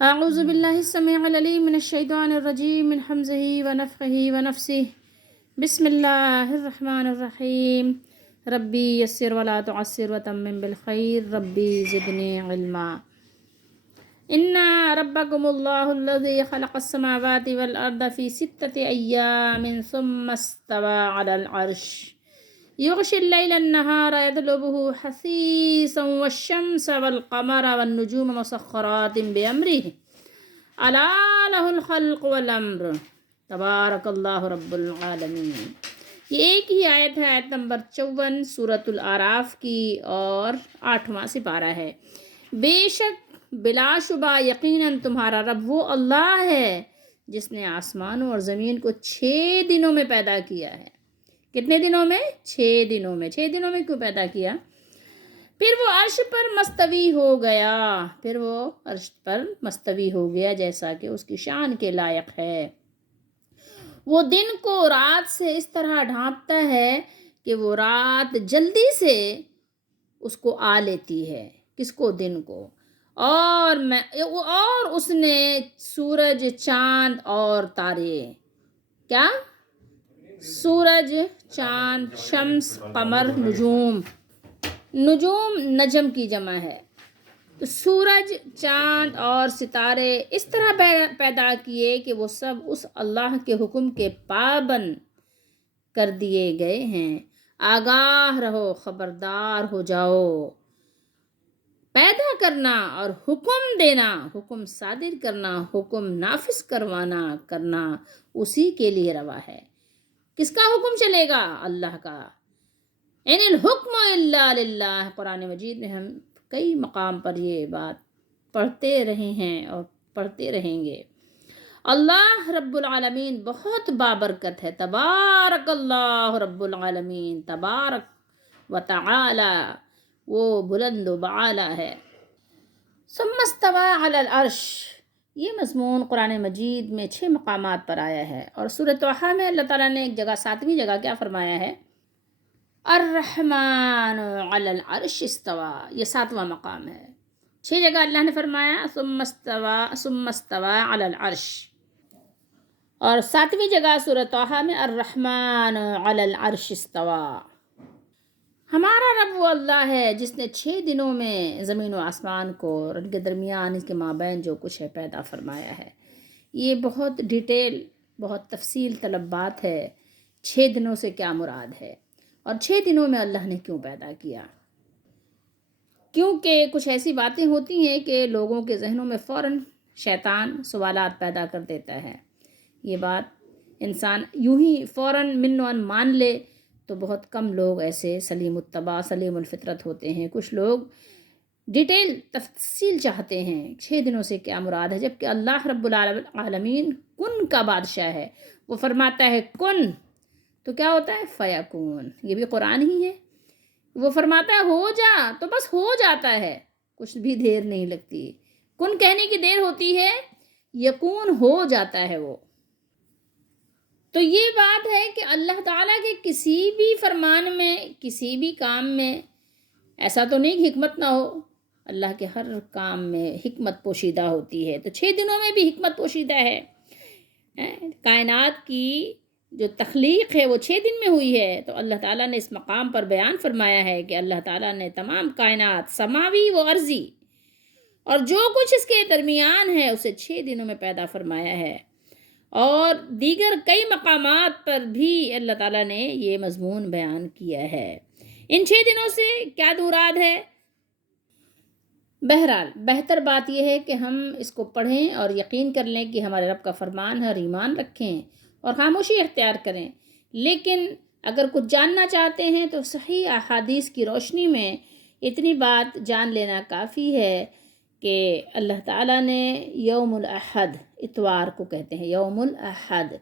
اعوذ باللہ السمیع العلیم من الشیطان الرجیم من حمزہ ونفخہ ونفثہ بسم اللہ الرحمن الرحیم ربی یسر ولا تعسر وتمم بالخیر ربی زدنی علما ان ربکم اللہ الذی خلق السماوات والارض فی ستۃ ایام ثم استوى علی العرش یغشی اللیل النہار یطلبہ حثیثا والشمس والقمر والنجوم مسخرات بامرہ الا لہ الخلق والامر تبارک اللہ رب العالمین۔ یہ ایک ہی آیت ہے، آیت نمبر 54 سورۃ الاعراف کی، اور 8واں سپارہ ہے۔ بے شک بلا شبہ یقیناً تمہارا رب وہ اللہ ہے جس نے آسمانوں اور زمین کو 6 دنوں میں پیدا کیا ہے۔ کتنے دنوں میں؟ 6 دنوں میں۔ 6 دنوں میں کیوں پیدا کیا؟ پھر وہ عرش پر مستوی ہو گیا جیسا کہ اس کی شان کے لائق ہے۔ وہ دن کو رات سے اس طرح ڈھانپتا ہے کہ وہ رات جلدی سے اس کو آ لیتی ہے۔ کس کو؟ دن کو۔ اور اس نے سورج، چاند اور تارے، کیا؟ سورج، چاند، شمس، قمر، نجوم نجم کی جمع ہے۔ تو سورج، چاند اور ستارے اس طرح پیدا کیے کہ وہ سب اس اللہ کے حکم کے پابند کر دیے گئے ہیں۔ آگاہ رہو، خبردار ہو جاؤ۔ پیدا کرنا اور حکم دینا، حکم صادر کرنا، حکم نافذ کرنا اسی کے لیے روا ہے۔ کس کا حکم چلے گا؟ اللہ کا۔ ان الحکم الا للہ۔ قرآن مجید میں ہم کئی مقام پر یہ بات پڑھتے رہے ہیں اور پڑھتے رہیں گے۔ اللہ رب العالمین بہت بابرکت ہے۔ تبارک اللہ رب العالمین، تبارک و تعالی، وہ بلند و باعلی ہے۔ ثم استوى علی العرش، یہ مضمون قرآن مجید میں 6 مقامات پر آیا ہے، اور سورۃ طٰہٰ میں اللہ تعالیٰ نے ایک جگہ 7ویں جگہ کیا فرمایا ہے؟ الرحمن علی العرش استوى، یہ 7واں مقام ہے۔ 6 جگہ اللہ نے فرمایا ثم استوى علی العرش، اور 7ویں جگہ سورۃ طٰہٰ میں الرحمن علی العرش استوى۔ ہمارا رب وہ اللہ ہے جس نے 6 دنوں میں زمین و آسمان کو اور ان کے درمیان، اس کے مابین جو کچھ ہے پیدا فرمایا ہے۔ یہ بہت ڈیٹیل، بہت تفصیل طلب بات ہے۔ 6 دنوں سے کیا مراد ہے، اور 6 دنوں میں اللہ نے کیوں پیدا کیا؟ کیونکہ کچھ ایسی باتیں ہوتی ہیں کہ لوگوں کے ذہنوں میں فوراً شیطان سوالات پیدا کر دیتا ہے۔ یہ بات انسان یوں ہی فوراً من و ان مان لے تو بہت کم لوگ ایسے سلیم الطبع، سلیم الفطرت ہوتے ہیں۔ کچھ لوگ ڈیٹیل تفصیل چاہتے ہیں، 6 دنوں سے کیا مراد ہے، جبکہ اللہ رب العالمین کن کا بادشاہ ہے۔ وہ فرماتا ہے کن، تو کیا ہوتا ہے؟ فیکون۔ یہ بھی قرآن ہی ہے۔ وہ فرماتا ہے ہو جا، تو بس ہو جاتا ہے، کچھ بھی دیر نہیں لگتی۔ کن کہنے کی دیر ہوتی ہے، یکون ہو جاتا ہے وہ۔ تو یہ بات ہے کہ اللہ تعالیٰ کے کسی بھی فرمان میں، کسی بھی کام میں ایسا تو نہیں کہ حکمت نہ ہو۔ اللہ کے ہر کام میں حکمت پوشیدہ ہوتی ہے، تو 6 دنوں میں بھی حکمت پوشیدہ ہے۔ کائنات کی جو تخلیق ہے وہ 6 دن میں ہوئی ہے، تو اللہ تعالیٰ نے اس مقام پر بیان فرمایا ہے کہ اللہ تعالیٰ نے تمام کائنات، سماوی و ارضی، اور جو کچھ اس کے درمیان ہے اسے 6 دنوں میں پیدا فرمایا ہے۔ اور دیگر کئی مقامات پر بھی اللہ تعالیٰ نے یہ مضمون بیان کیا ہے۔ ان 6 دنوں سے کیا مراد ہے؟ بہرحال بہتر بات یہ ہے کہ ہم اس کو پڑھیں اور یقین کر لیں کہ ہمارے رب کا فرمان ہے، اور ایمان رکھیں اور خاموشی اختیار کریں۔ لیکن اگر کچھ جاننا چاہتے ہیں تو صحیح احادیث کی روشنی میں اتنی بات جان لینا کافی ہے کہ اللہ تعالیٰ نے یوم الاحد، اتوار کو کہتے ہیں یوم الاحد،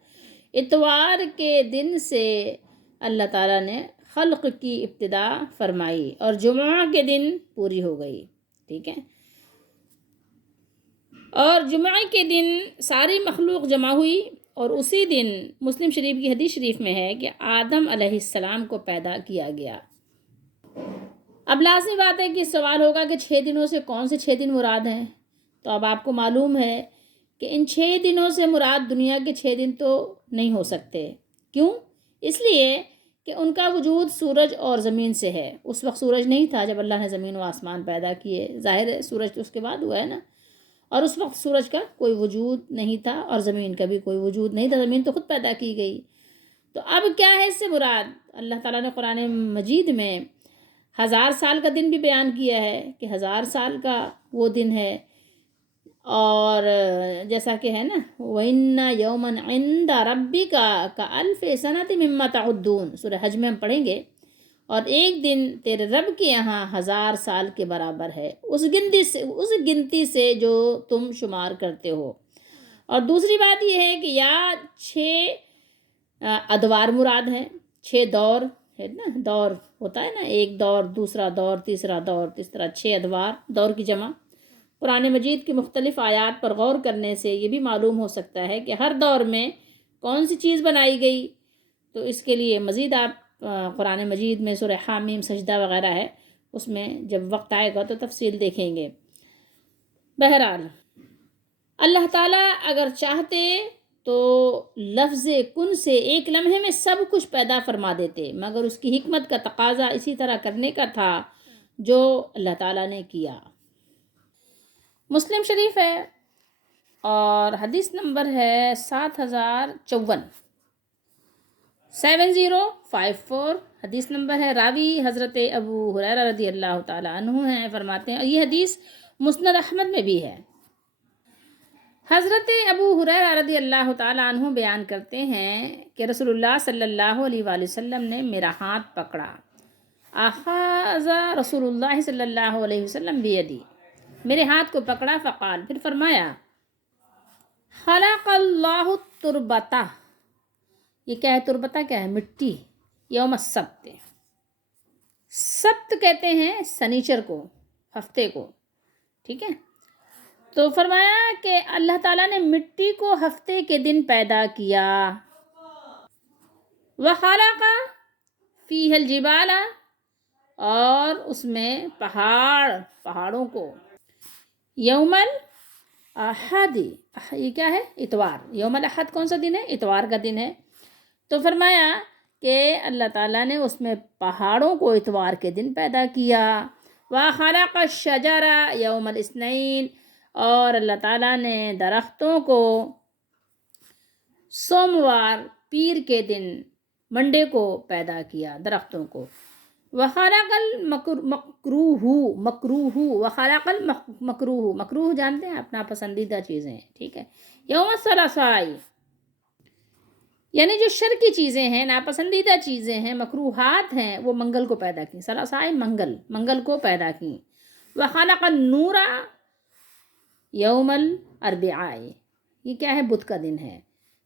اتوار کے دن سے اللہ تعالیٰ نے خلق کی ابتدا فرمائی، اور جمعہ کے دن پوری ہو گئی، ٹھیک ہے؟ اور جمعہ کے دن ساری مخلوق جمع ہوئی، اور اسی دن مسلم شریف کی حدیث شریف میں ہے کہ آدم علیہ السلام کو پیدا کیا گیا۔ اب لازمی بات ہے کہ سوال ہوگا کہ 6 دنوں سے کون سے 6 دن مراد ہیں؟ تو اب آپ کو معلوم ہے کہ ان 6 دنوں سے مراد دنیا کے 6 دن تو نہیں ہو سکتے. کیوں؟ اس لیے کہ ان کا وجود سورج اور زمین سے ہے. اس وقت سورج نہیں تھا جب اللہ نے زمین و آسمان پیدا کیے. ظاہر ہے سورج تو اس کے بعد ہوا ہے نا. اور اس وقت سورج کا کوئی وجود نہیں تھا اور زمین کا بھی کوئی وجود نہیں تھا. زمین تو خود پیدا کی گئی. تو اب کیا ہے اس سے مراد؟ اللہ تعالیٰ نے قرآن مجید میں 1000 سال کا دن بھی بیان کیا ہے کہ 1000 سال کا وہ دن ہے. اور جیسا کہ ہے نا وَإِنَّ يَوْمًا عِنْدَ رَبِّكَ كَأَلْفِ سَنَةٍ مِّمَّا تَعُدُّونَ سورہ حج میں ہم پڑھیں گے. اور ایک دن تیرے رب کے یہاں 1000 سال کے برابر ہے اس گنتی سے جو تم شمار کرتے ہو. اور دوسری بات یہ ہے کہ یا 6 ادوار مراد ہیں. 6 دور ہے نا. دور ہوتا ہے نا، ایک دور، دوسرا دور، تیسرا دور، اس طرح 6 ادوار، دور کی جمع. قرآن مجید کی مختلف آیات پر غور کرنے سے یہ بھی معلوم ہو سکتا ہے کہ ہر دور میں کون سی چیز بنائی گئی. تو اس کے لیے مزید آپ قرآن مجید میں سورہ حامیم، سجدہ وغیرہ ہے، اس میں جب وقت آئے گا تو تفصیل دیکھیں گے. بہرحال اللہ تعالیٰ اگر چاہتے تو لفظ کن سے ایک لمحے میں سب کچھ پیدا فرما دیتے، مگر اس کی حکمت کا تقاضا اسی طرح کرنے کا تھا جو اللہ تعالیٰ نے کیا. مسلم شریف ہے اور حدیث نمبر ہے 7054، 7054 حدیث نمبر ہے. راوی حضرت ابو ہریرہ رضی اللہ تعالیٰ عنہ ہیں. فرماتے ہیں، اور یہ حدیث مسند احمد میں بھی ہے. حضرت ابو ہریرہ رضی اللہ تعالیٰ عنہ بیان کرتے ہیں کہ رسول اللہ صلی اللہ علیہ وآلہ وسلم نے میرا ہاتھ پکڑا. اخذ رسول اللہ صلی اللہ علیہ وسلم بیدی، میرے ہاتھ کو پکڑا. فقال، پھر فرمایا، خلق اللہ التربتہ. یہ کیا ہے؟ تربتہ کیا ہے؟ مٹی. یوم السبت، سبت کہتے ہیں سنیچر کو، ہفتے کو. ٹھیک ہے. تو فرمایا کہ اللہ تعالیٰ نے مٹی کو ہفتے کے دن پیدا کیا. وخلق فیہ الجبال، اور اس میں پہاڑوں کو. یوم الاحد، یہ کیا ہے؟ اتوار. یوم الاحد کون سا دن ہے؟ اتوار کا دن ہے. تو فرمایا کہ اللہ تعالیٰ نے اس میں پہاڑوں کو اتوار کے دن پیدا کیا. وخلق الشجر یوم الاثنین، اور اللہ تعالیٰ نے درختوں کو سوموار، پیر کے دن، منڈے کو پیدا کیا درختوں کو. وخلق مکروہ، وخلق المکروہ، مکروہ جانتے ہیں؟ اپنا پسندیدہ چیزیں. ٹھیک ہے. یوم الثلاثاء، یعنی جو شر کی چیزیں ہیں، ناپسندیدہ چیزیں ہیں، مکروہات ہیں، وہ منگل کو پیدا کی. ثلاثاء منگل کو پیدا کی. وخلق النور یوم الاربعاء، یہ کیا ہے؟ بدھ کا دن ہے.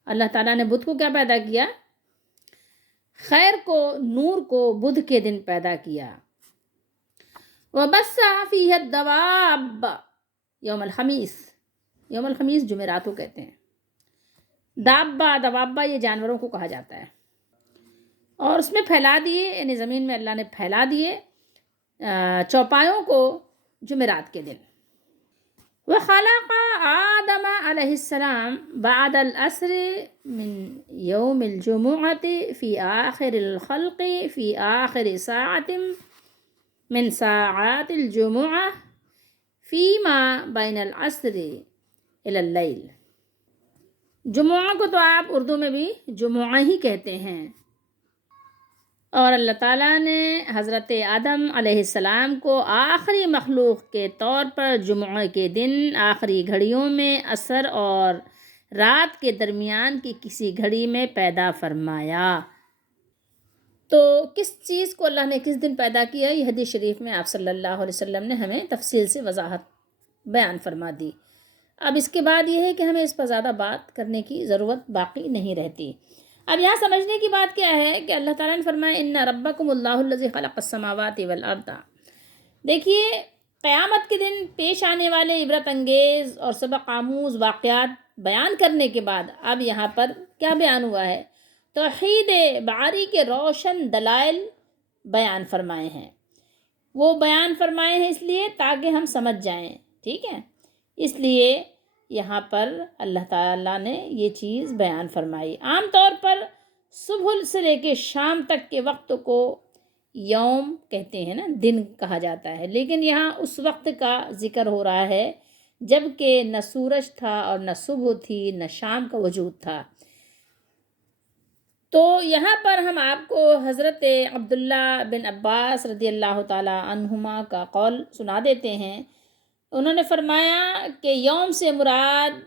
اللہ تعالیٰ نے بدھ کو کیا پیدا کیا؟ خیر کو، نور کو بدھ کے دن پیدا کیا. وبث فیہ الدواب یوم الخمیس، یوم الخمیس جمعرات کو کہتے ہیں. دوابا یہ جانوروں کو کہا جاتا ہے. اور اس میں پھیلا دیے، یعنی زمین میں اللہ نے پھیلا دیے چوپایوں کو جمعرات کے دن. وخلق آدم علیہ السلام بعد العصر من یوم الجمعة فی آخر الخلق فی آخر ساعت من ساعات الجمعة فیما بین العصر الی اللیل. جمعہ کو تو آپ اردو میں بھی جمعہ ہی کہتے ہیں. اور اللہ تعالیٰ نے حضرت آدم علیہ السلام کو آخری مخلوق کے طور پر جمعہ کے دن آخری گھڑیوں میں عصر اور رات کے درمیان کی کسی گھڑی میں پیدا فرمایا. تو کس چیز کو اللہ نے کس دن پیدا کیا، یہ حدیث شریف میں آپ صلی اللہ علیہ وسلم نے ہمیں تفصیل سے وضاحت بیان فرما دی. اب اس کے بعد یہ ہے کہ ہمیں اس پر زیادہ بات کرنے کی ضرورت باقی نہیں رہتی. اب یہاں سمجھنے کی بات کیا ہے کہ اللہ تعالیٰ نے فرمایا ان ربکم اللہ الذی خلق السماوات والارض. دیکھیے قیامت کے دن پیش آنے والے عبرت انگیز اور سبق آموز واقعات بیان کرنے کے بعد اب یہاں پر کیا بیان ہوا ہے؟ توحید باری کے روشن دلائل بیان فرمائے ہیں. وہ بیان فرمائے ہیں اس لیے تاکہ ہم سمجھ جائیں. ٹھیک ہے. اس لیے یہاں پر اللہ تعالیٰ نے یہ چیز بیان فرمائی۔ عام طور پر صبح سے لے کے شام تک کے وقت کو یوم کہتے ہیں نا، دن کہا جاتا ہے، لیکن یہاں اس وقت کا ذکر ہو رہا ہے جب کہ نہ سورج تھا اور نہ صبح تھی، نہ شام کا وجود تھا۔ تو یہاں پر ہم آپ کو حضرت عبداللہ بن عباس رضی اللہ تعالی عنہما کا قول سنا دیتے ہیں۔ انہوں نے فرمایا کہ یوم سے مراد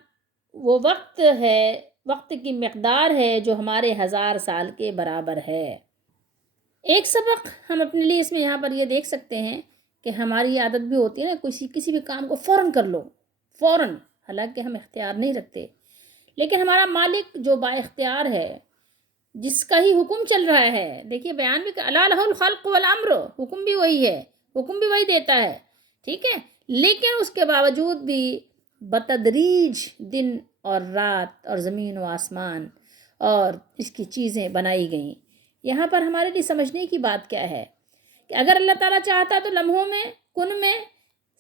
وہ وقت ہے، وقت کی مقدار ہے جو ہمارے 1000 سال کے برابر ہے۔ ایک سبق ہم اپنے لیے اس میں یہاں پر یہ دیکھ سکتے ہیں کہ ہماری عادت بھی ہوتی ہے نا، کسی بھی کام کو فوراً کر لو، فوراً، حالانکہ ہم اختیار نہیں رکھتے، لیکن ہمارا مالک جو با اختیار ہے، جس کا ہی حکم چل رہا ہے، دیکھیے بیان بھی کہ الا لہ الخلق والامر، حکم بھی وہی ہے، حکم بھی وہی دیتا ہے، ٹھیک ہے، لیکن اس کے باوجود بھی بتدریج دن اور رات اور زمین و آسمان اور اس کی چیزیں بنائی گئیں۔ یہاں پر ہمارے لیے سمجھنے کی بات کیا ہے کہ اگر اللہ تعالیٰ چاہتا تو لمحوں میں، کن میں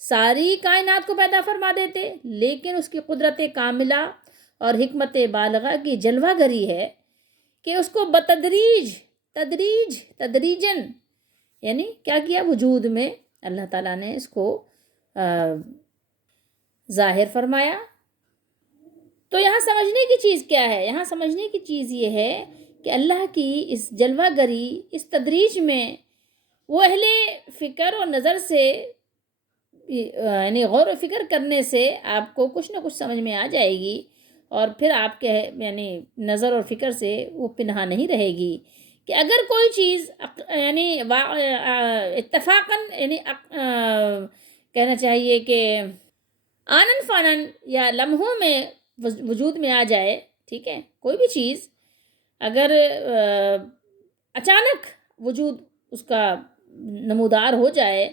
ساری کائنات کو پیدا فرما دیتے، لیکن اس کی قدرت کاملہ اور حکمت بالغہ کی جلوہ گری ہے کہ اس کو بتدریج، تدریجاً، یعنی کیا کیا، وجود میں اللہ تعالیٰ نے اس کو ظاہر فرمایا۔ تو یہاں سمجھنے کی چیز کیا ہے؟ یہاں سمجھنے کی چیز یہ ہے کہ اللہ کی اس جلوہ گری، اس تدریج میں وہ اہل فکر اور نظر سے، یعنی غور و فکر کرنے سے آپ کو کچھ نہ کچھ سمجھ میں آ جائے گی، اور پھر آپ کے یعنی نظر اور فکر سے وہ پنہا نہیں رہے گی کہ اگر کوئی چیز یعنی اتفاقاً، یعنی کہنا چاہیے کہ آنن فانن یا لمحوں میں وجود میں آ جائے، ٹھیک ہے، کوئی بھی چیز اگر اچانک وجود اس کا نمودار ہو جائے،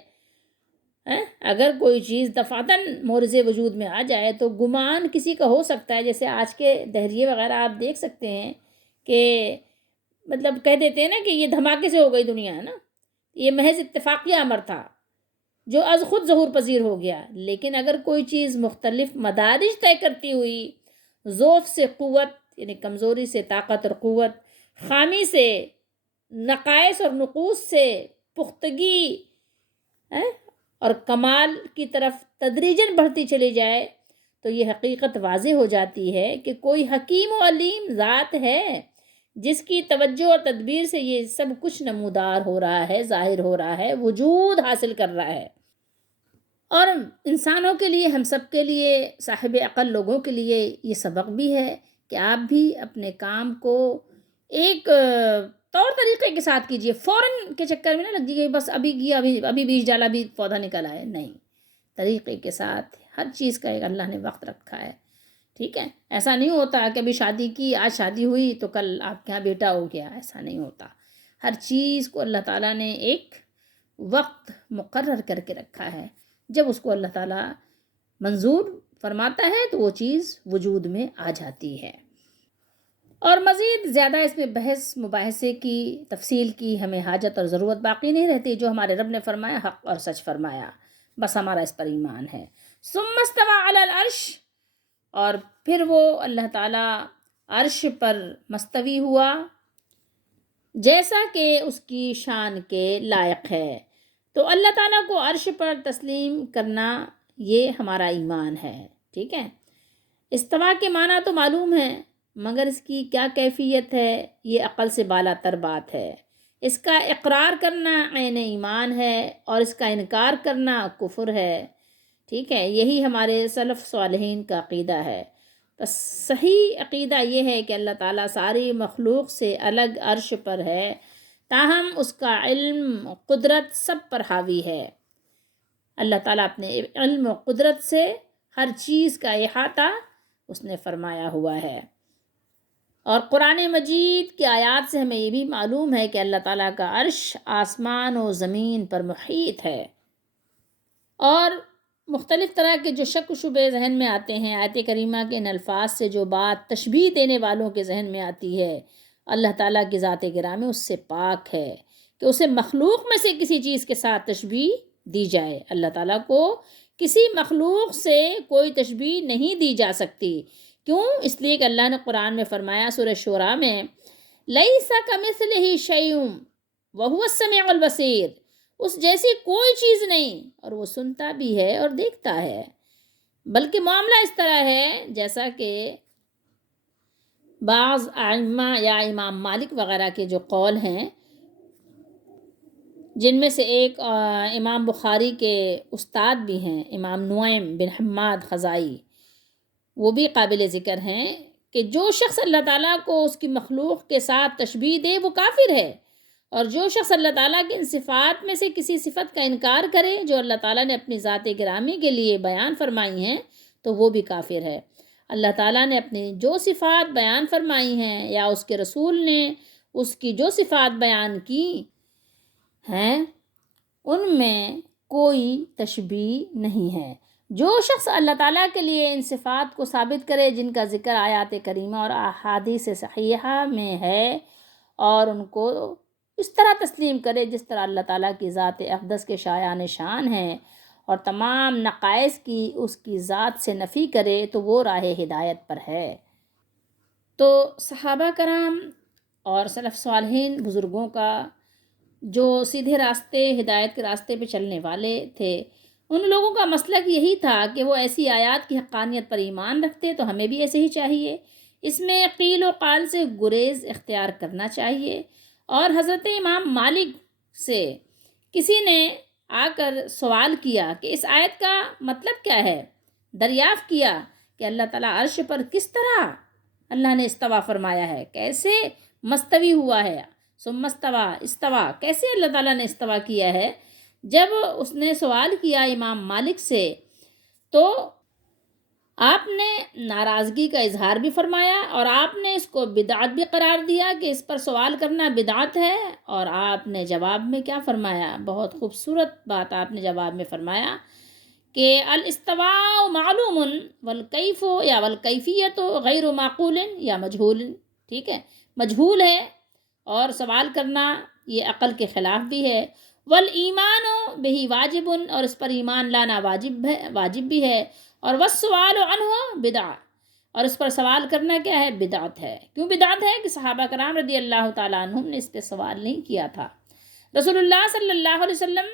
اگر کوئی چیز دفعتاً مورز وجود میں آ جائے تو گمان کسی کا ہو سکتا ہے، جیسے آج کے دہریے وغیرہ آپ دیکھ سکتے ہیں کہ مطلب کہہ دیتے ہیں نا کہ یہ دھماکے سے ہو گئی دنیا، ہے نا، یہ محض اتفاقیہ امر تھا جو از خود ظہور پذیر ہو گیا۔ لیکن اگر کوئی چیز مختلف مدارج طے کرتی ہوئی، ضعف سے قوت یعنی کمزوری سے طاقت اور قوت، خامی سے نقائص اور نقوص سے پختگی اور کمال کی طرف تدریجاً بڑھتی چلی جائے، تو یہ حقیقت واضح ہو جاتی ہے کہ کوئی حکیم و علیم ذات ہے جس کی توجہ اور تدبیر سے یہ سب کچھ نمودار ہو رہا ہے، ظاہر ہو رہا ہے، وجود حاصل کر رہا ہے۔ اور انسانوں کے لیے، ہم سب کے لیے، صاحب عقل لوگوں کے لیے یہ سبق بھی ہے کہ آپ بھی اپنے کام کو ایک طور طریقے کے ساتھ کیجئے، فوراً کے چکر میں نہ لگ جائیے، بس ابھی کیا، ابھی بیج ڈالا، ابھی پودا نکل آئے، نہیں، طریقے کے ساتھ، ہر چیز کا ایک اللہ نے وقت رکھا ہے، ٹھیک ہے۔ ایسا نہیں ہوتا کہ ابھی شادی کی، آج شادی ہوئی تو کل آپ کے یہاں بیٹا ہو گیا، ایسا نہیں ہوتا۔ ہر چیز کو اللہ تعالیٰ نے ایک وقت مقرر کر کے رکھا ہے، جب اس کو اللہ تعالیٰ منظور فرماتا ہے تو وہ چیز وجود میں آ جاتی ہے۔ اور مزید زیادہ اس میں بحث مباحثے کی، تفصیل کی ہمیں حاجت اور ضرورت باقی نہیں رہتی۔ جو ہمارے رب نے فرمایا حق اور سچ فرمایا، بس ہمارا اس پر ایمان ہے۔ ثم استوى علی العرش، اور پھر وہ اللہ تعالیٰ عرش پر مستوی ہوا جیسا کہ اس کی شان کے لائق ہے۔ تو اللہ تعالیٰ کو عرش پر تسلیم کرنا یہ ہمارا ایمان ہے، ٹھیک ہے۔ استوا کے معنی تو معلوم ہے، مگر اس کی کیا کیفیت ہے یہ عقل سے بالا تر بات ہے۔ اس کا اقرار کرنا عین ایمان ہے اور اس کا انکار کرنا کفر ہے، ٹھیک ہے۔ یہی ہمارے سلف صالحین کا عقیدہ ہے۔ بس صحیح عقیدہ یہ ہے کہ اللہ تعالیٰ ساری مخلوق سے الگ عرش پر ہے، تاہم اس کا علم، قدرت سب پر حاوی ہے۔ اللہ تعالیٰ اپنے علم و قدرت سے ہر چیز کا احاطہ اس نے فرمایا ہوا ہے۔ اور قرآن مجید کی آیات سے ہمیں یہ بھی معلوم ہے کہ اللہ تعالیٰ کا عرش آسمان و زمین پر محیط ہے۔ اور مختلف طرح کے جو شک و شبے ذہن میں آتے ہیں، آیت کریمہ کے ان الفاظ سے جو بات تشبیہ دینے والوں کے ذہن میں آتی ہے، اللہ تعالیٰ کی ذات گرامی اس سے پاک ہے کہ اسے مخلوق میں سے کسی چیز کے ساتھ تشبیہ دی جائے۔ اللہ تعالیٰ کو کسی مخلوق سے کوئی تشبیہ نہیں دی جا سکتی۔ کیوں؟ اس لیے کہ اللہ نے قرآن میں فرمایا سورہ شورى میں لیس کمثلہ شیء وہو السمیع البصیر، اس جیسی کوئی چیز نہیں اور وہ سنتا بھی ہے اور دیکھتا ہے۔ بلکہ معاملہ اس طرح ہے جیسا کہ بعض ائمہ یا امام مالک وغیرہ کے جو قول ہیں، جن میں سے ایک امام بخاری کے استاد بھی ہیں امام نعیم بن حماد خزائی، وہ بھی قابل ذکر ہیں کہ جو شخص اللہ تعالیٰ کو اس کی مخلوق کے ساتھ تشبیہ دے وہ کافر ہے، اور جو شخص اللہ تعالیٰ کی ان صفات میں سے کسی صفت کا انکار کرے جو اللہ تعالیٰ نے اپنی ذات گرامی کے لیے بیان فرمائی ہیں تو وہ بھی کافر ہے۔ اللہ تعالیٰ نے اپنی جو صفات بیان فرمائی ہیں یا اس کے رسول نے اس کی جو صفات بیان کی ہیں ان میں کوئی تشبیہ نہیں ہے۔ جو شخص اللہ تعالیٰ کے لیے ان صفات کو ثابت کرے جن کا ذکر آیات کریمہ اور احادیث صحیحہ میں ہے، اور ان کو اس طرح تسلیم کرے جس طرح اللہ تعالیٰ کی ذات اقدس کے شایان شان ہیں، اور تمام نقائص کی اس کی ذات سے نفی کرے تو وہ راہ ہدایت پر ہے۔ تو صحابہ کرام اور سلف صالحین بزرگوں کا جو سیدھے راستے ہدایت کے راستے پہ چلنے والے تھے، ان لوگوں کا مسلک یہی تھا کہ وہ ایسی آیات کی حقانیت پر ایمان رکھتے، تو ہمیں بھی ایسے ہی چاہیے۔ اس میں قیل و قال سے گریز اختیار کرنا چاہیے۔ اور حضرت امام مالک سے کسی نے آ کر سوال کیا کہ اس آیت کا مطلب کیا ہے، دریافت کیا کہ اللہ تعالیٰ عرش پر کس طرح اللہ نے استوا فرمایا ہے، کیسے مستوی ہوا ہے، ثم استوا کیسے اللہ تعالیٰ نے استوا کیا ہے۔ جب اس نے سوال کیا امام مالک سے تو آپ نے ناراضگی کا اظہار بھی فرمایا، اور آپ نے اس کو بدعت بھی قرار دیا کہ اس پر سوال کرنا بدعت ہے۔ اور آپ نے جواب میں کیا فرمایا، بہت خوبصورت بات آپ نے جواب میں فرمایا کہ الاستواء معلوم والکیف یا والکیفیت غیر معقول یا مجہول، ٹھیک ہے، مجہول ہے اور سوال کرنا یہ عقل کے خلاف بھی ہے۔ والایمان بہ واجب، اور اس پر ایمان لانا واجب بھی ہے۔ اور والسؤال عنہ بدعہ، اور اس پر سوال کرنا کیا ہے، بدعت ہے۔ کیوں بدعت ہے؟ کہ صحابہ کرام رضی اللہ تعالیٰ عنہم نے اس پہ سوال نہیں کیا تھا، رسول اللہ صلی اللہ علیہ وسلم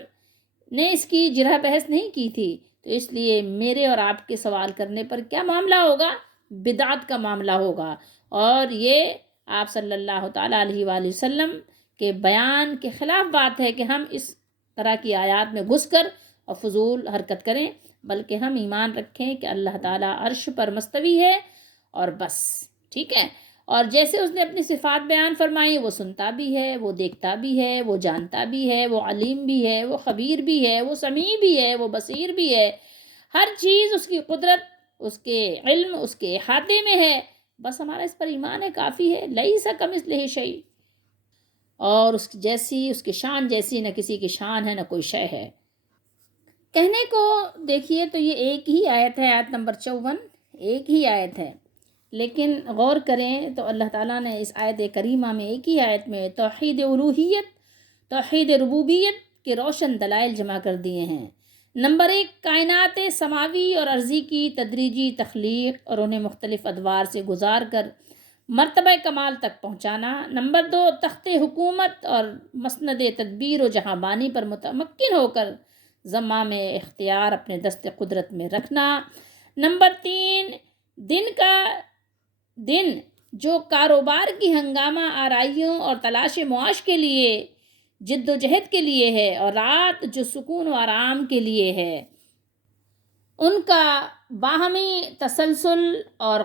نے اس کی جرح بحث نہیں کی تھی، تو اس لیے میرے اور آپ کے سوال کرنے پر کیا معاملہ ہوگا، بدعت کا معاملہ ہوگا۔ اور یہ آپ صلی اللہ تعالیٰ علیہ وآلہ وسلم کے بیان کے خلاف بات ہے کہ ہم اس طرح کی آیات میں گھس کر اور فضول حرکت کریں، بلکہ ہم ایمان رکھیں کہ اللہ تعالیٰ عرش پر مستوی ہے اور بس، ٹھیک ہے۔ اور جیسے اس نے اپنی صفات بیان فرمائی، وہ سنتا بھی ہے، وہ دیکھتا بھی ہے، وہ جانتا بھی ہے، وہ علیم بھی ہے، وہ خبیر بھی ہے، وہ سمیع بھی ہے، وہ بصیر بھی ہے۔ ہر چیز اس کی قدرت، اس کے علم، اس کے احاطے میں ہے، بس ہمارا اس پر ایمان ہے، کافی ہے۔ لیس کمثلہ شیء، اور اس کی جیسی، اس کی شان جیسی نہ کسی کی شان ہے نہ کوئی شے ہے۔ کہنے کو دیکھیے تو یہ ایک ہی آیت ہے، آیت نمبر 54، ایک ہی آیت ہے، لیکن غور کریں تو اللہ تعالیٰ نے اس آیت کریمہ میں ایک ہی آیت میں توحید الوہیت، توحید ربوبیت کے روشن دلائل جمع کر دیے ہیں۔ نمبر 1، کائنات سماوی اور ارضی کی تدریجی تخلیق اور انہیں مختلف ادوار سے گزار کر مرتبہ کمال تک پہنچانا۔ نمبر 2، تخت حکومت اور مسند تدبیر و جہاں بانی پر متمکن ہو کر زمام اختیار اپنے دست قدرت میں رکھنا۔ نمبر 3، دن جو کاروبار کی ہنگامہ آرائیوں اور تلاش معاش کے لیے، جد و جہد کے لیے ہے، اور رات جو سکون و آرام کے لیے ہے، ان کا باہمی تسلسل اور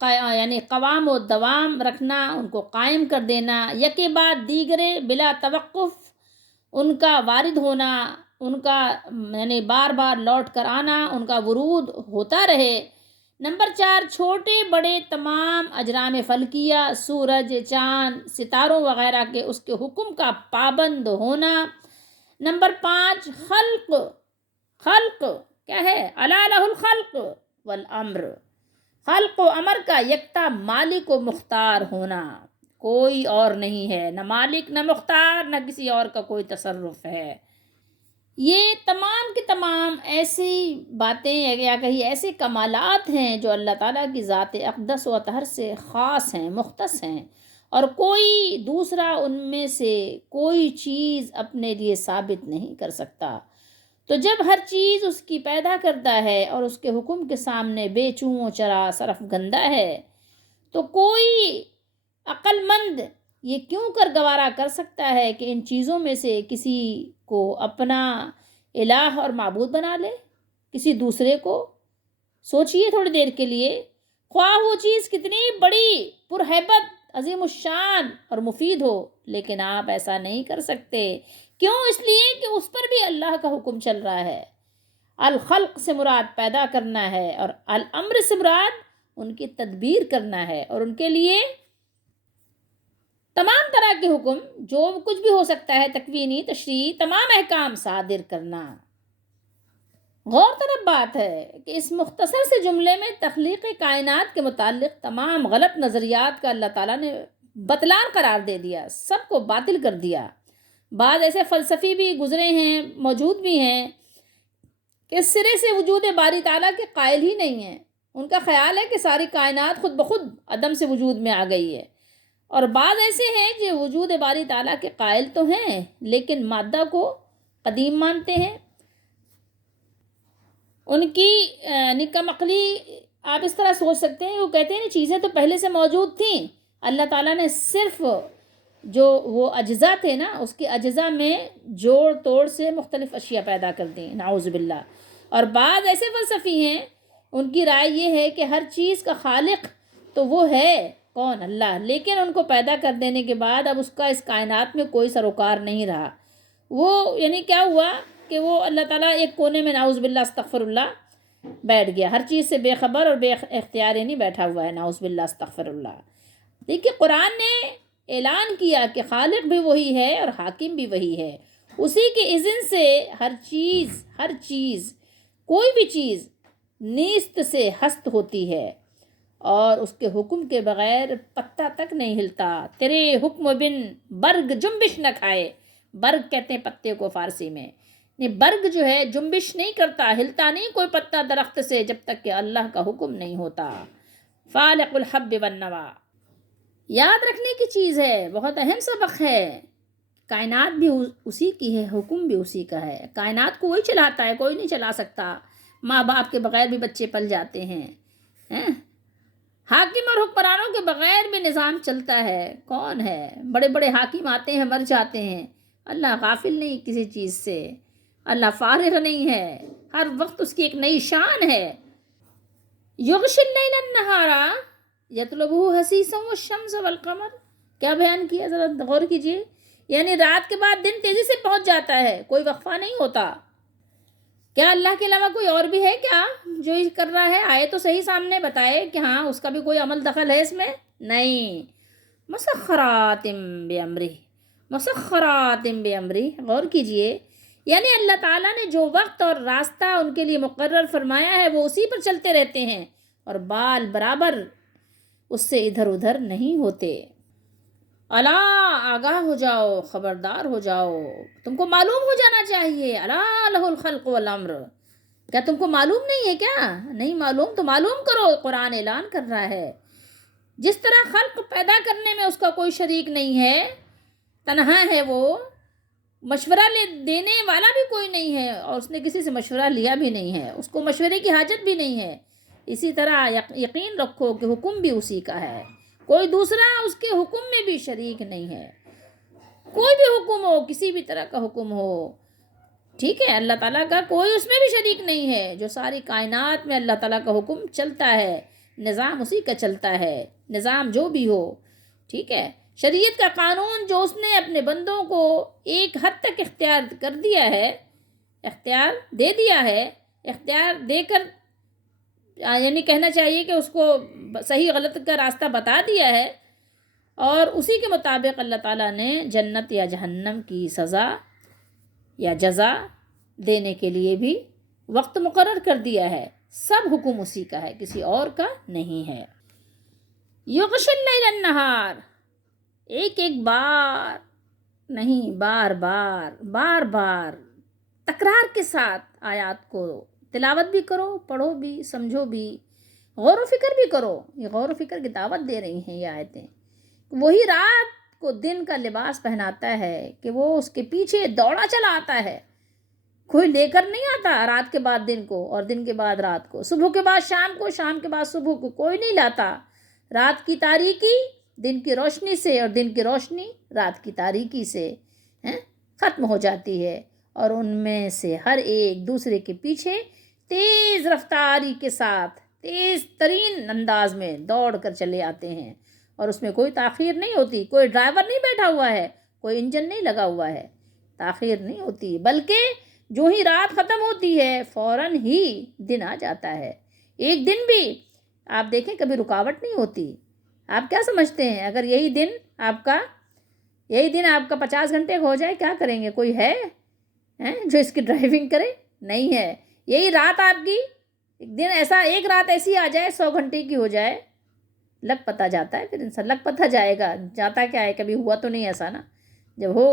یعنی قوام و دوام رکھنا، ان کو قائم کر دینا، یکے بعد دیگرے بلا توقف ان کا وارد ہونا، ان کا یعنی بار بار لوٹ کر آنا، ان کا ورود ہوتا رہے۔ نمبر 4، چھوٹے بڑے تمام اجرام فلکیہ، سورج، چاند، ستاروں وغیرہ کے اس کے حکم کا پابند ہونا۔ نمبر 5، خلق کیا ہے، الا لہ الخلق والامر، خلق و امر کا یکتا مالک و مختار ہونا، کوئی اور نہیں ہے، نہ مالک نہ مختار، نہ کسی اور کا کوئی تصرف ہے۔ یہ تمام کے تمام ایسی باتیں یا کہیں ایسے کمالات ہیں جو اللہ تعالیٰ کی ذات اقدس و اطہر سے خاص ہیں، مختص ہیں، اور کوئی دوسرا ان میں سے کوئی چیز اپنے لیے ثابت نہیں کر سکتا۔ تو جب ہر چیز اس کی پیدا کرتا ہے اور اس کے حکم کے سامنے بے چوں و چرا صرف گندہ ہے، تو کوئی عقل مند یہ کیوں کر گوارا کر سکتا ہے کہ ان چیزوں میں سے کسی کو اپنا الہ اور معبود بنا لے، کسی دوسرے کو؟ سوچئے تھوڑی دیر کے لیے، خواہ وہ چیز کتنی بڑی، پرہیبت، عظیم الشان اور مفید ہو، لیکن آپ ایسا نہیں کر سکتے۔ کیوں؟ اس لیے کہ اس پر بھی اللہ کا حکم چل رہا ہے۔ الخلق سے مراد پیدا کرنا ہے، اور الامر سے مراد ان کی تدبیر کرنا ہے، اور ان کے لیے تمام طرح کے حکم جو کچھ بھی ہو سکتا ہے، تکوینی، تشریعی، تمام احکام صادر کرنا۔ غور طلب بات ہے کہ اس مختصر سے جملے میں تخلیق کائنات کے متعلق تمام غلط نظریات کا اللہ تعالیٰ نے بطلان قرار دے دیا، سب کو باطل کر دیا۔ بعض ایسے فلسفی بھی گزرے ہیں، موجود بھی ہیں، کہ سرے سے وجود باری تعالیٰ کے قائل ہی نہیں ہیں۔ ان کا خیال ہے کہ ساری کائنات خود بخود عدم سے وجود میں آ گئی ہے، اور بعض ایسے ہیں جو وجود باری تعالیٰ کے قائل تو ہیں لیکن مادہ کو قدیم مانتے ہیں۔ ان کی نکم عقلی آپ اس طرح سوچ سکتے ہیں، وہ کہتے ہیں چیزیں تو پہلے سے موجود تھیں، اللہ تعالیٰ نے صرف جو وہ اجزاء تھے نا، اس کے اجزاء میں جوڑ توڑ سے مختلف اشیاء پیدا کر دیں، نعوذ باللہ۔ اور بعض ایسے فلسفی ہیں، ان کی رائے یہ ہے کہ ہر چیز کا خالق تو وہ ہے، کون؟ اللہ، لیکن ان کو پیدا کر دینے کے بعد اب اس کا اس کائنات میں کوئی سروکار نہیں رہا۔ وہ یعنی کیا ہوا کہ وہ اللہ تعالیٰ ایک کونے میں، نعوذ باللہ استغفر اللہ، بیٹھ گیا، ہر چیز سے بے خبر اور بے اختیار نہیں بیٹھا ہوا ہے، نعوذ باللہ استغفر اللہ۔ دیکھیے قرآن نے اعلان کیا کہ خالق بھی وہی ہے اور حاکم بھی وہی ہے، اسی کے اذن سے ہر چیز کوئی بھی چیز نیست سے ہست ہوتی ہے، اور اس کے حکم کے بغیر پتہ تک نہیں ہلتا۔ تیرے حکم بن برگ جنبش نہ کھائے، برگ کہتے ہیں پتے کو فارسی میں، برگ جو ہے جنبش نہیں کرتا، ہلتا نہیں کوئی پتا درخت سے جب تک کہ اللہ کا حکم نہیں ہوتا۔ فالق الحب والنوا، یاد رکھنے کی چیز ہے، بہت اہم سبق ہے۔ کائنات بھی اسی کی ہے، حکم بھی اسی کا ہے، کائنات کو وہی چلاتا ہے، کوئی نہیں چلا سکتا۔ ماں باپ کے بغیر بھی بچے پل جاتے ہیں، حاکم اور حکمرانوں کے بغیر بھی نظام چلتا ہے۔ کون ہے؟ بڑے بڑے حاکم آتے ہیں، مر جاتے ہیں، اللہ غافل نہیں کسی چیز سے، اللہ فارغ نہیں ہے، ہر وقت اس کی ایک نئی شان ہے۔ یغشی اللیل النہارا یطلبہ حثیثا والشمس والقمر، کیا بیان کیا، ذرا غور کیجیے، یعنی رات کے بعد دن تیزی سے پہنچ جاتا ہے، کوئی وقفہ نہیں ہوتا۔ کیا اللہ کے علاوہ کوئی اور بھی ہے کیا جو یہ کر رہا ہے؟ آئے تو صحیح سامنے، بتائے کہ ہاں اس کا بھی کوئی عمل دخل ہے اس میں؟ نہیں۔ مسخرات بامرہ، مسخرات بامرہ، غور کیجئے، یعنی اللہ تعالیٰ نے جو وقت اور راستہ ان کے لیے مقرر فرمایا ہے وہ اسی پر چلتے رہتے ہیں، اور بال برابر اس سے ادھر ادھر نہیں ہوتے۔ الا، آگاہ ہو جاؤ، خبردار ہو جاؤ، تم کو معلوم ہو جانا چاہیے۔ الا لہ الخلق والامر، کیا تم کو معلوم نہیں ہے کیا؟ نہیں معلوم تو معلوم کرو، قرآن اعلان کر رہا ہے۔ جس طرح خلق پیدا کرنے میں اس کا کوئی شریک نہیں ہے، تنہا ہے وہ، مشورہ دینے والا بھی کوئی نہیں ہے، اور اس نے کسی سے مشورہ لیا بھی نہیں ہے، اس کو مشورے کی حاجت بھی نہیں ہے۔ اسی طرح یقین رکھو کہ حکم بھی اسی کا ہے، کوئی دوسرا اس کے حکم میں بھی شریک نہیں ہے۔ کوئی بھی حکم ہو، کسی بھی طرح کا حکم ہو، ٹھیک ہے، اللہ تعالیٰ کا کوئی اس میں بھی شریک نہیں ہے۔ جو ساری کائنات میں اللہ تعالیٰ کا حکم چلتا ہے، نظام اسی کا چلتا ہے، نظام جو بھی ہو، ٹھیک ہے، شریعت کا قانون جو اس نے اپنے بندوں کو ایک حد تک اختیار کر دیا ہے، اختیار دے دیا ہے، اختیار دے کر یعنی کہنا چاہیے کہ اس کو صحیح غلط کا راستہ بتا دیا ہے، اور اسی کے مطابق اللہ تعالیٰ نے جنت یا جہنم کی سزا یا جزا دینے کے لیے بھی وقت مقرر کر دیا ہے۔ سب حکم اسی کا ہے، کسی اور کا نہیں ہے۔ یغشی اللیل النہار، ایک ایک بار نہیں، بار بار بار بار تکرار کے ساتھ آیات کو تلاوت بھی کرو، پڑھو بھی، سمجھو بھی، غور و فکر بھی کرو۔ یہ غور و فکر کی دعوت دے رہی ہیں یہ آیتیں۔ وہی رات کو دن کا لباس پہناتا ہے کہ وہ اس کے پیچھے دوڑا چلا آتا ہے، کوئی لے کر نہیں آتا رات کے بعد دن کو اور دن کے بعد رات کو، صبح کے بعد شام کو، شام کے بعد صبح کو، کوئی نہیں لاتا۔ رات کی تاریکی دن کی روشنی سے اور دن کی روشنی رات کی تاریکی سے ختم ہو جاتی ہے، اور ان میں سے ہر ایک دوسرے کے پیچھے تیز رفتاری کے ساتھ تیز ترین انداز میں دوڑ کر چلے آتے ہیں، اور اس میں کوئی تاخیر نہیں ہوتی، کوئی ڈرائیور نہیں بیٹھا ہوا ہے، کوئی انجن نہیں لگا ہوا ہے، تاخیر نہیں ہوتی، بلکہ جو ہی رات ختم ہوتی ہے فوراً ہی دن آ جاتا ہے۔ ایک دن بھی آپ دیکھیں کبھی رکاوٹ نہیں ہوتی۔ آپ کیا سمجھتے ہیں اگر یہی دن آپ کا 50 گھنٹے ہو جائے کیا کریں گے؟ کوئی ہے جو اس کی ڈرائیونگ کرے؟ نہیں ہے۔ یہی رات آپ کی ایک رات ایسی آ جائے 100 گھنٹے کی ہو جائے، لگ پتہ جاتا ہے، پھر انسان لگ پتہ جائے گا، جاتا کیا ہے، کبھی ہوا تو نہیں ایسا نا؟ جب ہو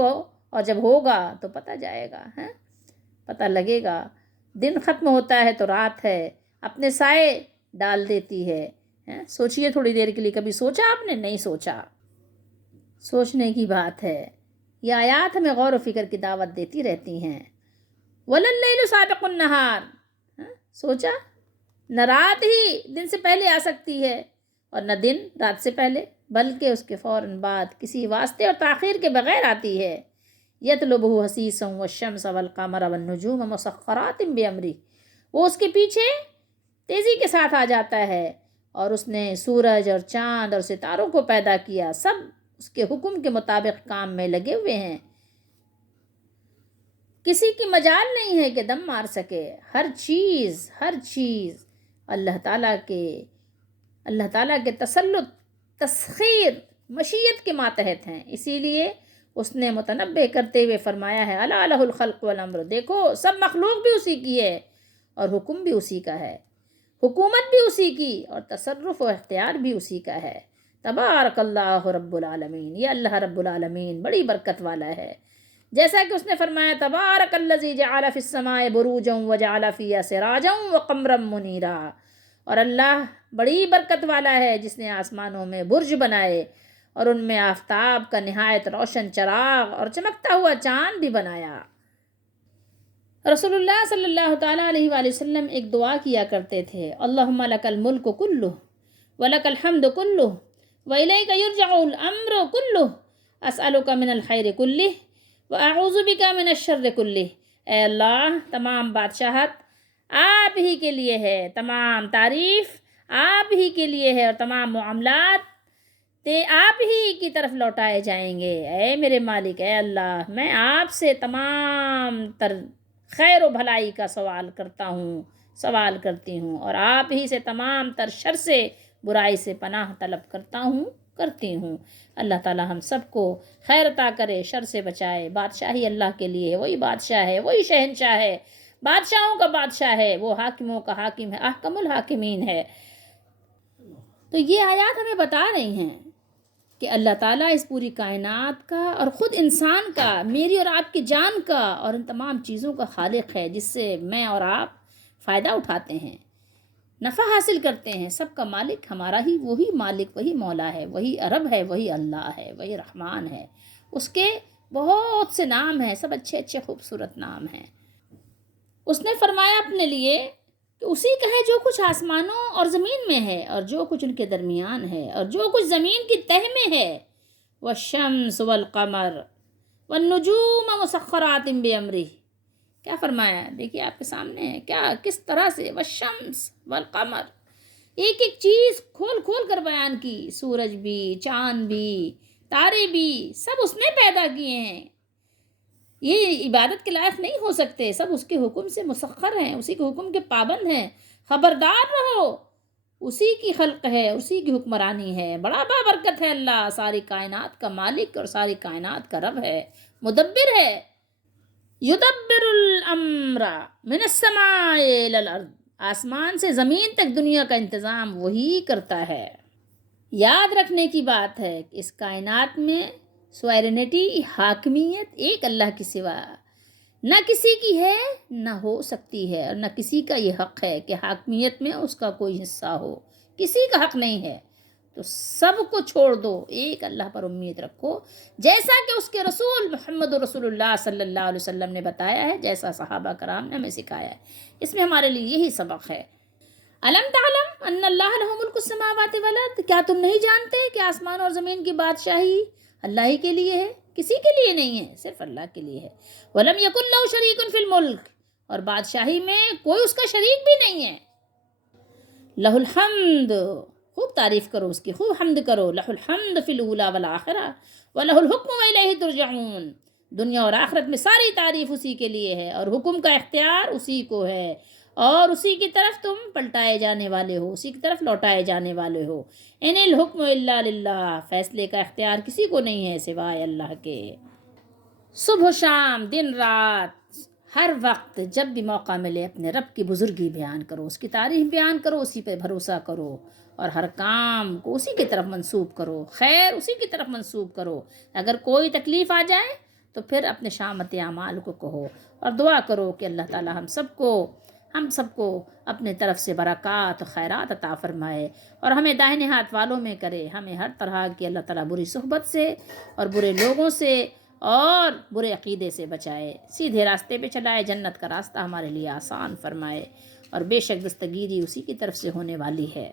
اور جب ہوگا تو پتہ جائے گا، پتہ لگے گا۔ دن ختم ہوتا ہے تو رات ہے اپنے سائے ڈال دیتی ہے۔ سوچئے تھوڑی دیر کے لیے، کبھی سوچا آپ نے؟ نہیں سوچا، سوچنے کی بات ہے۔ یہ آیات ہمیں غور و فکر کی دعوت دیتی رہتی ہیں۔ وَلَلَّيْلُ سَابِقُ النَّهَارِ، سوچا نہ رات ہی دن سے پہلے آ سکتی ہے اور نہ دن رات سے پہلے، بلکہ اس کے فوراً بعد کسی واسطے اور تاخیر کے بغیر آتی ہے۔ يَطْلُبُهُ حَثِيثًا وَالشَّمْسَ وَالْقَمَرَ وَالنُّجُومَ مُسَخَّرَاتٍ بِأَمْرِهِ، وہ اس کے پیچھے تیزی کے ساتھ آ جاتا ہے، اور اس نے سورج اور چاند اور ستاروں کو پیدا کیا، سب اس کے حکم کے مطابق کام میں لگے ہوئے ہیں۔ کسی کی مجال نہیں ہے کہ دم مار سکے۔ ہر چیز اللہ تعالیٰ کے تسلط، تسخیر، مشیت کے ماتحت ہیں۔ اسی لیے اس نے متنبہ کرتے ہوئے فرمایا ہے الا لہ الخلق والامر، دیکھو سب مخلوق بھی اسی کی ہے اور حکم بھی اسی کا ہے، حکومت بھی اسی کی اور تصرف و اختیار بھی اسی کا ہے۔ تبارک اللہ رب العالمین، یہ اللہ رب العالمین بڑی برکت والا ہے۔ جیسا کہ اس نے فرمایا تبارک الذی جعل فی السماء بروجا وجعل فیہا سراجا وقمرا منیرا، اور اللہ بڑی برکت والا ہے جس نے آسمانوں میں برج بنائے اور ان میں آفتاب کا نہایت روشن چراغ اور چمکتا ہوا چاند بھی بنایا۔ رسول اللہ صلی اللہ تعالیٰ علیہ وآلہ وسلم ایک دعا کیا کرتے تھے، اللہم لک الملک کلہ ولک الحمد کلہ وإلیک یرجع الامر کلہ اسألک من الخیر کلہ وأعوذ بک من الشر کلہ۔ اے اللہ، تمام بادشاہت آپ ہی کے لیے ہے، تمام تعریف آپ ہی کے لیے ہے، اور تمام معاملات آپ ہی کی طرف لوٹائے جائیں گے۔ اے میرے مالک، اے اللہ، میں آپ سے تمام تر خیر و بھلائی کا سوال کرتی ہوں، اور آپ ہی سے تمام تر شر سے، برائی سے پناہ طلب کرتی ہوں۔ اللہ تعالی ہم سب کو خیر عطا کرے، شر سے بچائے۔ بادشاہی اللہ کے لیے ہے، وہی بادشاہ ہے، وہی شہنشاہ ہے، بادشاہوں کا بادشاہ ہے، وہ حاکموں کا حاکم ہے، احکم الحاکمین ہے۔ تو یہ آیات ہمیں بتا رہی ہیں کہ اللہ تعالیٰ اس پوری کائنات کا اور خود انسان کا، میری اور آپ کی جان کا اور ان تمام چیزوں کا خالق ہے، جس سے میں اور آپ فائدہ اٹھاتے ہیں، نفع حاصل کرتے ہیں۔ سب کا مالک ہمارا ہی وہی مالک، وہی مولا ہے، وہی رب ہے، وہی اللہ ہے، وہی رحمان ہے۔ اس کے بہت سے نام ہیں، سب اچھے اچھے خوبصورت نام ہیں۔ اس نے فرمایا اپنے لیے کہ اسی کا ہے جو کچھ آسمانوں اور زمین میں ہے، اور جو کچھ ان کے درمیان ہے، اور جو کچھ زمین کی تہ میں ہے۔ والشمس والقمر والنجوم مسخرات بامرہ، کیا فرمایا؟ دیکھیے آپ کے سامنے ہے، کس طرح سے والشمس والقمر، ایک ایک چیز کھول کھول کر بیان کی، سورج بھی، چاند بھی، تارے بھی، سب اس نے پیدا کیے ہیں۔ یہ عبادت کے لائق نہیں ہو سکتے، سب اس کے حکم سے مسخر ہیں، اسی کے حکم کے پابند ہیں۔ خبردار رہو، اسی کی خلق ہے، اسی کی حکمرانی ہے، بڑا بابرکت ہے اللہ، ساری کائنات کا مالک اور ساری کائنات کا رب ہے، مدبر ہے۔ یدبر الامر من السماء الی الارض، آسمان سے زمین تک دنیا کا انتظام وہی کرتا ہے۔ یاد رکھنے کی بات ہے کہ اس کائنات میں سوئرنٹی، حاکمیت ایک اللہ کے سوا نہ کسی کی ہے نہ ہو سکتی ہے، اور نہ کسی کا یہ حق ہے کہ حاکمیت میں اس کا کوئی حصہ ہو، کسی کا حق نہیں ہے۔ تو سب کو چھوڑ دو، ایک اللہ پر امید رکھو، جیسا کہ اس کے رسول محمد رسول اللہ صلی اللہ علیہ وسلم نے بتایا ہے، جیسا صحابہ کرام نے ہمیں سکھایا ہے۔ اس میں ہمارے لیے یہی سبق ہے۔ الم تعلم ان اللہ لہ ملک السماوات والارض، کیا تم نہیں جانتے کہ آسمان اور زمین کی بادشاہی اللہ ہی کے لیے ہے، کسی کے لیے نہیں ہے، صرف اللہ کے لیے ہے۔ ولم یکن لہ شریک فی الملک، اور بادشاہی میں کوئی اس کا شریک بھی نہیں ہے۔ لہ الحمد، خوب تعریف کرو اس کی، خوب حمد کرو۔ لہ الحمد فی الاولی والآخرہ ولہ الحکم والیہ ترجعون، دنیا اور آخرت میں ساری تعریف اسی کے لیے ہے، اور حکم کا اختیار اسی کو ہے، اور اسی کی طرف تم پلٹائے جانے والے ہو، اسی کی طرف لوٹائے جانے والے ہو۔ ان الحکم الا للہ، فیصلے کا اختیار کسی کو نہیں ہے سوائے اللہ کے۔ صبح و شام، دن رات، ہر وقت جب بھی موقع ملے اپنے رب کی بزرگی بیان کرو، اس کی تعریف بیان کرو، اسی پہ بھروسہ کرو، اور ہر کام کو اسی کی طرف منسوب کرو، خیر اسی کی طرف منسوب کرو۔ اگر کوئی تکلیف آ جائے تو پھر اپنے شامت اعمال کو کہو، اور دعا کرو کہ اللہ تعالی ہم سب کو اپنے طرف سے برکات و خیرات عطا فرمائے، اور ہمیں داہنے ہاتھ والوں میں کرے، ہمیں ہر طرح کی اللہ تعالیٰ بری صحبت سے اور برے لوگوں سے اور برے عقیدے سے بچائے، سیدھے راستے پہ چلائے، جنت کا راستہ ہمارے لیے آسان فرمائے، اور بے شک دستگیری اسی کی طرف سے ہونے والی ہے۔